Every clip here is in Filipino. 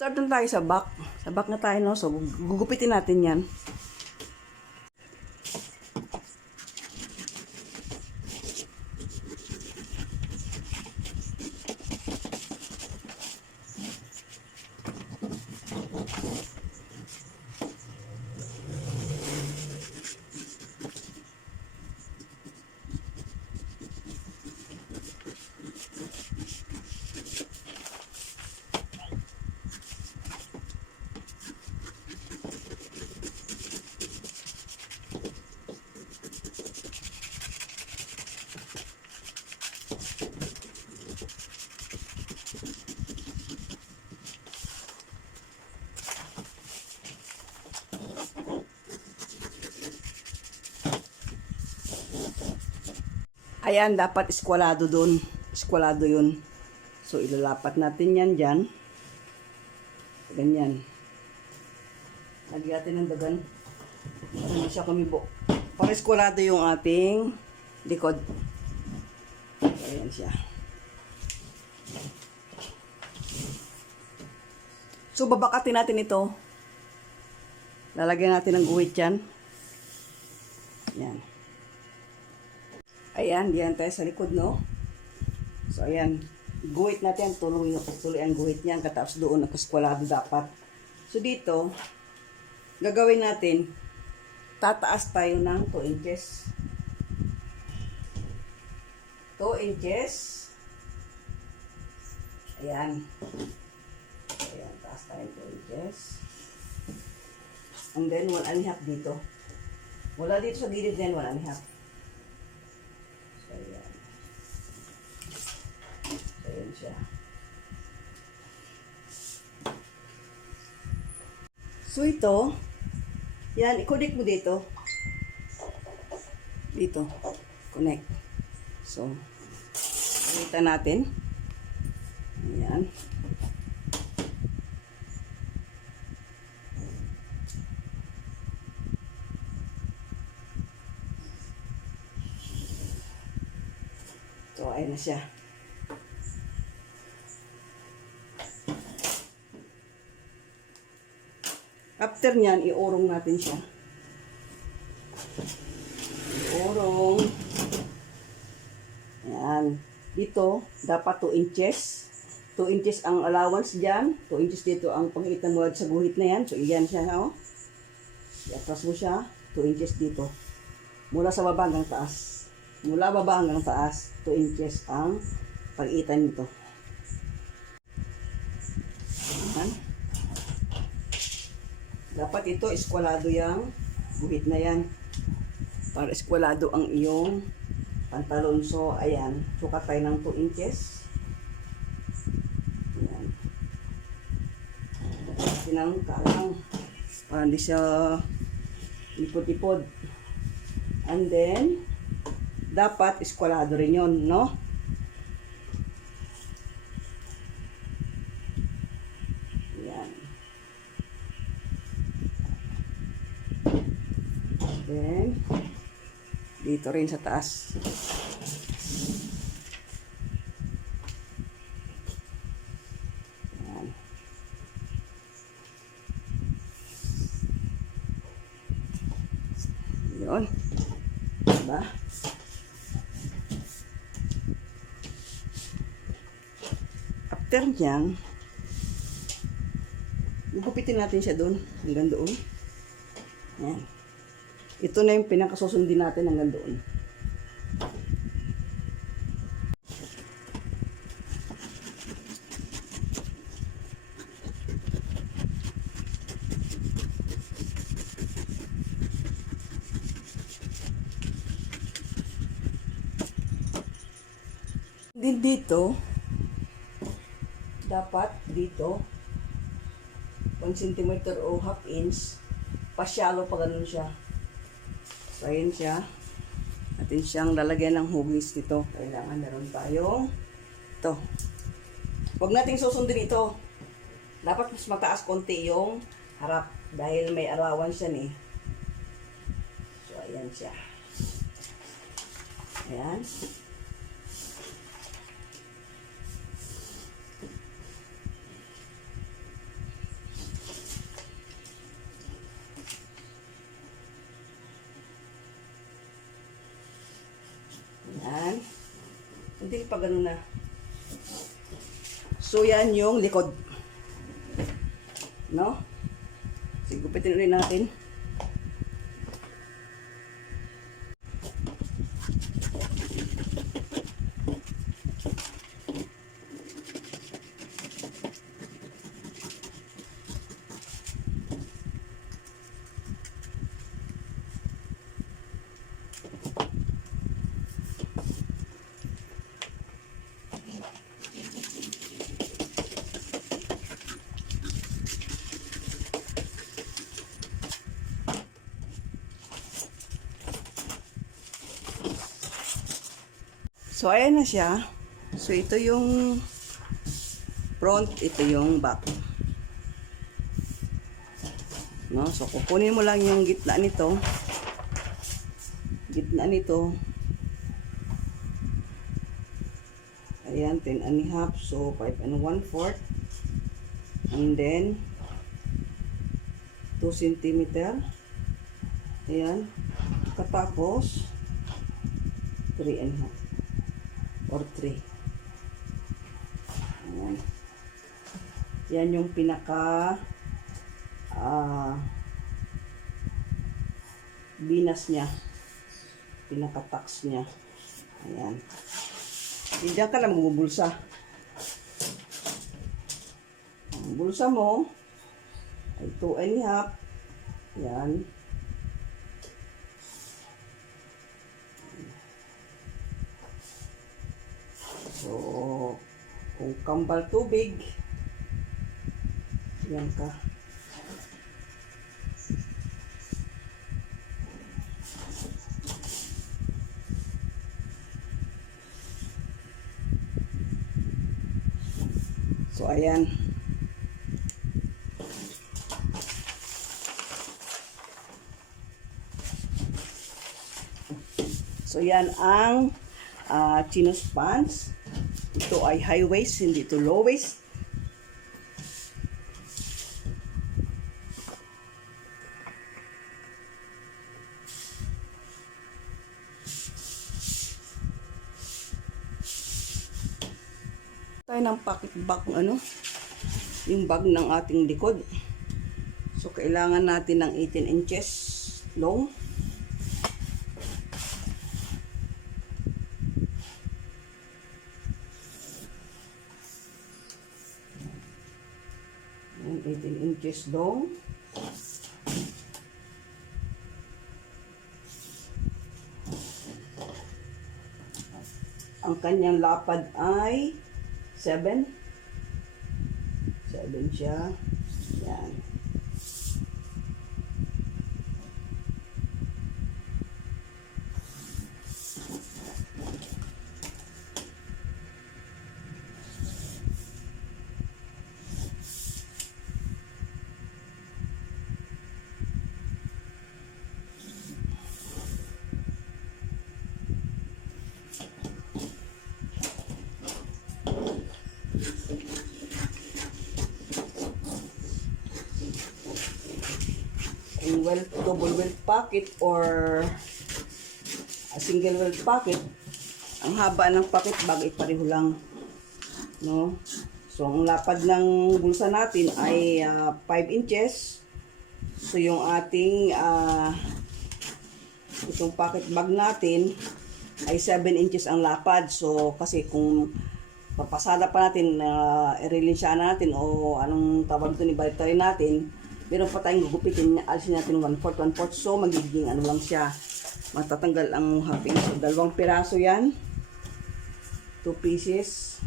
Start na tayo sa back. Sa back na tayo, no? So, gugupitin natin yan. Ayan, dapat eskwalado dun. Eskwalado yun. So, ilalapat natin yan dyan. Ganyan. Lagyan natin ng dagan. Para hindi siya kumibo. Para eskwalado yung ating likod. Ayan siya. So, babakatin natin ito. Lalagyan natin ng guhit yan. Ayan. Ayan, diyan tayo sa likod, no? So, ayan. Guhit natin. Tuloy ang guhit niyan. Katapos doon, nakaskwalado dapat. So, dito, gagawin natin, tataas tayo ng 2 inches. 2 inches. Ayan. Ayan, taas tayo 2 inches. And then, 1.5 dito. Wala dito sa gilid din, 1.5. Ayan. Ayan siya. So ito, yan, i-connect mo dito. Dito. Connect. So, pakita natin. Ayan. So, ayan na siya. After nyan, iurong natin siya. Iurong. Ayan. Dito, dapat 2 inches. 2 inches ang allowance dyan. 2 inches dito ang pangitan mo sa guhit na yan. So, iyan siya, oh. I-atras mo siya. 2 inches dito. Mula sa baba hanggang taas. Mula baba hanggang taas, 2 inches ang pagitan nito. Ayan. Dapat ito, eskwalado yung guhit na yan. Para eskwalado ang iyong pantalon. So, ayan. Sukat tayo ng 2 inches. Ayan. Pinangkalang. Para hindi siya ipod-ipod. And then, dapat eskwalado rin yun, no? Ayan. Then, dito rin sa taas. Ayan. Yun. Diba? After nyan, gugupitin natin siya doon, hanggang doon. Ayan. Ito na yung pinakasusundin natin hanggang doon. Din dito, dapat dito 1 cm o half inch pasyalo pa ganun siya. So ayan siya. Atin siyang lalagyan ng hugis dito. Kailangan meron tayong ito. Huwag nating susundin ito. Dapat mas mataas konti yung harap dahil may allowance yan eh. So ayan siya. Ayan. Until pa ganun na. So, yan yung likod. No? Sige, gupitin ulit natin. So, ayan na siya. So, ito yung front, ito yung back. No? So, kukunin mo lang yung gitna nito. Gitna nito. Ayan, 10 and a half. So, 5 and 1/4. And then, 2 cm. Ayan. Katapos, 3 and a half. Or 3. Ayan. Yan yung pinaka binas niya. Pinaka-tax niya. Ayan. Diyan ka lang magbubulsa. Ang bulsa mo ay 2 and a half. Ayan. So, kung kambal tubig, yan ka. So, ayan. So, yan ang chinos pants. Ito ay high waist, hindi ito low waist. Tayo ng pocket bag, yung bag ng ating likod. So, kailangan natin ng 18 inches long. Ayan, 18 inches long. Ang kanyang lapad ay 7. 7 siya. Yan. Double welt pocket or a single welt pocket, ang haba ng pocket bag ay pareho lang, no? So ang lapad ng bulsa natin ay 5 inches. So yung ating itong pocket bag natin ay 7 inches ang lapad. So kasi kung papasada pa natin, irelinsya natin o anong tawag ito, ibalik rin natin, meron pa tayong gugupitin, alisin natin 1/4. So, magiging ano lang siya. Matatanggal ang half inch. So, 2 piraso yan. 2 pieces.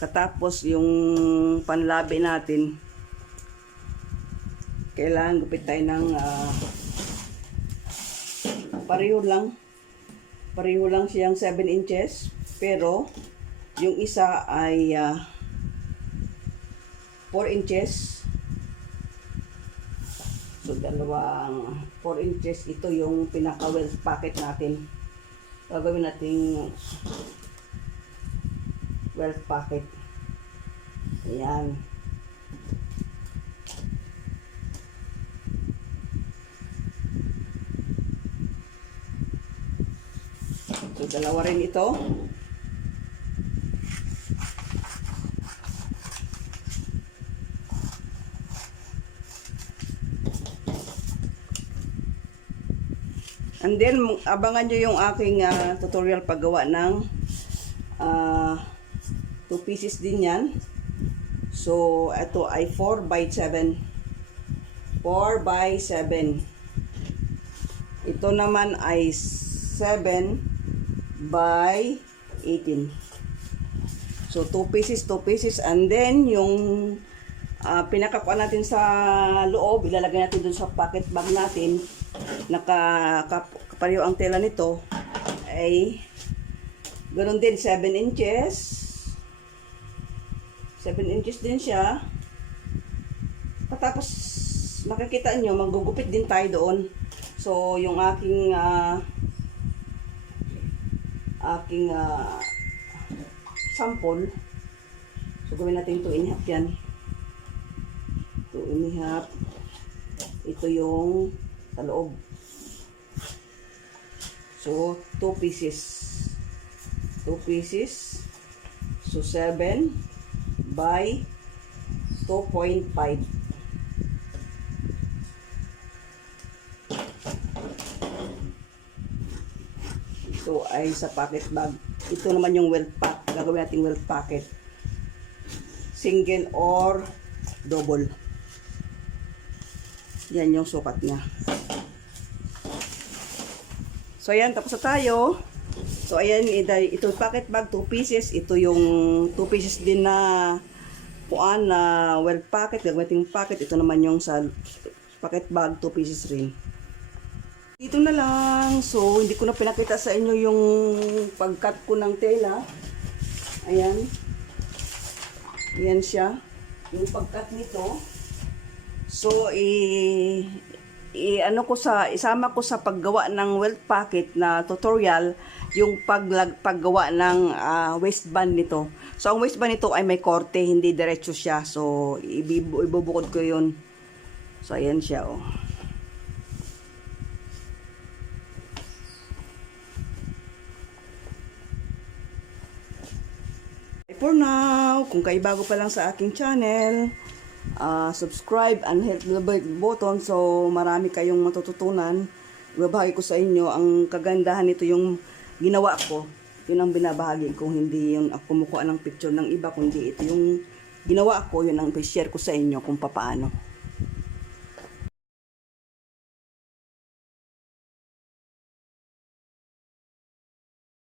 Katapos, yung panlabi natin, kailangan gupit tayo ng pareho lang. Pareho lang siyang 7 inches. Pero, yung isa ay 4 inches. So, 4 inches. Ito yung pinaka-welt pocket natin. Gagawin natin welt pocket. Ayan. So, 2 rin ito. And then, abangan nyo yung aking tutorial paggawa ng 2 pieces din yan. So, ito ay 4 by 7. 4 by 7. Ito naman ay 7 by 18. So, 2 pieces, and then, yung pinakakuha natin sa loob, ilalagay natin dun sa pocket bag natin. Nakapariyo ang tela nito ay ganoon din, 7 inches. 7 inches din siya. Tapos, makikita nyo, magugupit din tayo doon. So, yung aking sample, so gawin natin 2.5 yan. 2.5. Ito yung sa loob. So, 2 pieces. 2 pieces. So, 7 by 2.5. Ito ay sa pocket bag. Ito naman yung welt pack. Gagawin natin welt packet. Single or double. Yan yung sukat niya. So, ayan. Tapos na tayo. So, ayan. Ito pocket bag, 2 pieces. Ito yung 2 pieces din na puan na welt packet. Gagawin natin yung packet. Ito naman yung sa pocket bag, 2 pieces rin. Dito na lang. So, hindi ko na pinakita sa inyo yung pag-cut ko ng tela. Ayan. Ayan siya. Yung pag-cut nito. So, isama ko sa paggawa ng welt packet na tutorial yung paggawa ng waistband nito. So, ang waistband nito ay may korte, hindi diretso siya. So, ibubukod ko yun. So, ayan siya, oh. For now, kung kayo bago pa lang sa aking channel, subscribe and hit the bell button so marami kayong matututunan. Ibabahagi ko sa inyo ang kagandahan nito yung ginawa ko. Yun ang binabahagi ko, hindi yung kumukuha ng picture ng iba, kundi ito yung ginawa ko, yun ang i-share ko sa inyo kung papaano.